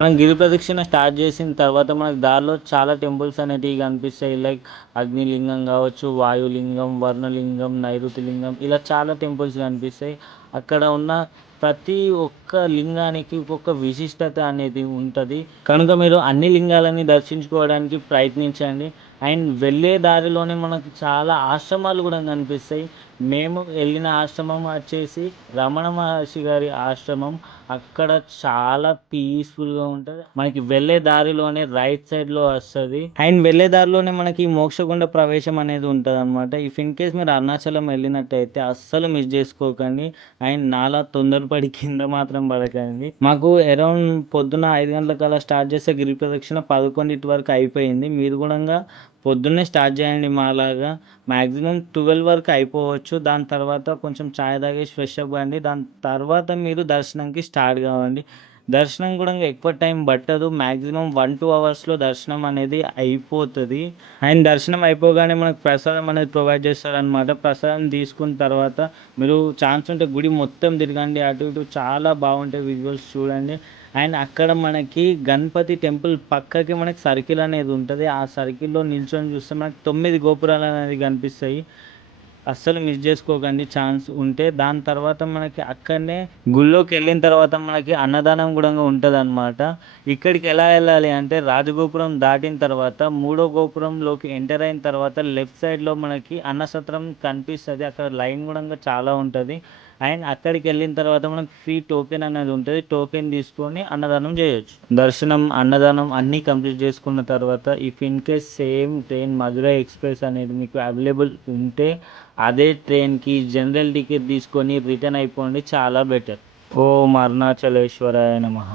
మనం గిరి ప్రదక్షిణ స్టార్ట్ చేసిన తర్వాత మనకు దారిలో చాలా టెంపుల్స్ అనేటివి కనిపిస్తాయి. లైక్ అగ్నిలింగం కావచ్చు, వాయులింగం, వర్ణలింగం, నైరుతి లింగం, ఇలా చాలా టెంపుల్స్ కనిపిస్తాయి. అక్కడ ఉన్న ప్రతి ఒక్క లింగానికి ఒక్కొక్క విశిష్టత అనేది ఉంటుంది. కనుక మీరు అన్ని లింగాలని దర్శించుకోవడానికి ప్రయత్నించండి. అండ్ వెళ్ళే దారిలోనే మనకు చాలా ఆశ్రమాలు కూడా కనిపిస్తాయి. మేము వెళ్ళిన ఆశ్రమం వచ్చేసి రమణ మహర్షి గారి ఆశ్రమం. అక్కడ చాలా పీస్ఫుల్గా ఉంటుంది. మనకి వెళ్ళే దారిలోనే రైట్ సైడ్లో వస్తుంది. అండ్ వెళ్ళే దారిలోనే మనకి మోక్షగుండ ప్రవేశం అనేది ఉంటుంది అనమాట. ఇఫ్ ఇన్ కేస్ మీరు అరుణాచలం వెళ్ళినట్టయితే అస్సలు మిస్ చేసుకోకండి. అండ్ నాలా తొందరపడి కింద మాత్రం పడకండి. మాకు అరౌండ్ పొద్దున 5 గంటలకల్లా స్టార్ట్ చేస్తే గిరి ప్రదక్షిణ 11 వరకు అయిపోయింది. మీరు కూడా పొద్దున్నే స్టార్ట్ చేయండి మాలాగా. మ్యాక్సిమం 12 వరకు అయిపోవచ్చు. దాని తర్వాత కొంచెం చాయ్ తాగేసి ఫ్రెష్ అవ్వండి. దాని తర్వాత మీరు దర్శనంకి స్టార్ట్ కావండి. దర్శనం కూడా ఎక్కువ టైం పట్టదు. మ్యాక్సిమం 1-2 అవర్స్లో దర్శనం అనేది అయిపోతుంది. అండ్ దర్శనం అయిపోగానే మనకు ప్రసాదం అనేది ప్రొవైడ్ చేస్తారనమాట. ప్రసాదం తీసుకున్న తర్వాత మీరు ఛాన్స్ ఉంటే గుడి మొత్తం తిరగండి. అటు ఇటు చాలా బాగుంటాయి విజువల్స్ చూడండి. అండ్ అక్కడ మనకి గణపతి టెంపుల్ పక్కకి మనకి సర్కిల్ అనేది ఉంటుంది. ఆ సర్కిల్లో నిల్చొని చూస్తే మనకి 9 గోపురాలు అనేది కనిపిస్తాయి. అస్సలు మిస్ చేసుకోకండి ఛాన్స్ ఉంటే. దాని తర్వాత మనకి అక్కడనే గుళ్ళోకి వెళ్ళిన తర్వాత మనకి అన్నదానం కూడా ఉంటుంది అనమాట. ఇక్కడికి ఎలా వెళ్ళాలి అంటే రాజగోపురం దాటిన తర్వాత 3వ గోపురంలోకి ఎంటర్ అయిన తర్వాత లెఫ్ట్ సైడ్లో మనకి అన్నసత్రం కనిపిస్తుంది. అక్కడ లైన్ కూడా చాలా ఉంటుంది. అండ్ అక్కడికి వెళ్ళిన తర్వాత మనకు ఫ్రీ టోకెన్ అనేది ఉంటుంది. టోకెన్ తీసుకొని అన్నదానం చేయొచ్చు. దర్శనం, అన్నదానం అన్నీ కంప్లీట్ చేసుకున్న తర్వాత if in case same train Madurai express అనేది మీకు అవైలబుల్ ఉంటే అదే ట్రైన్కి జనరల్ టికెట్ తీసుకొని రిటర్న్ అయిపోండి, చాలా బెటర్. ఓం అరుణాచలేశ్వరాయ నమః.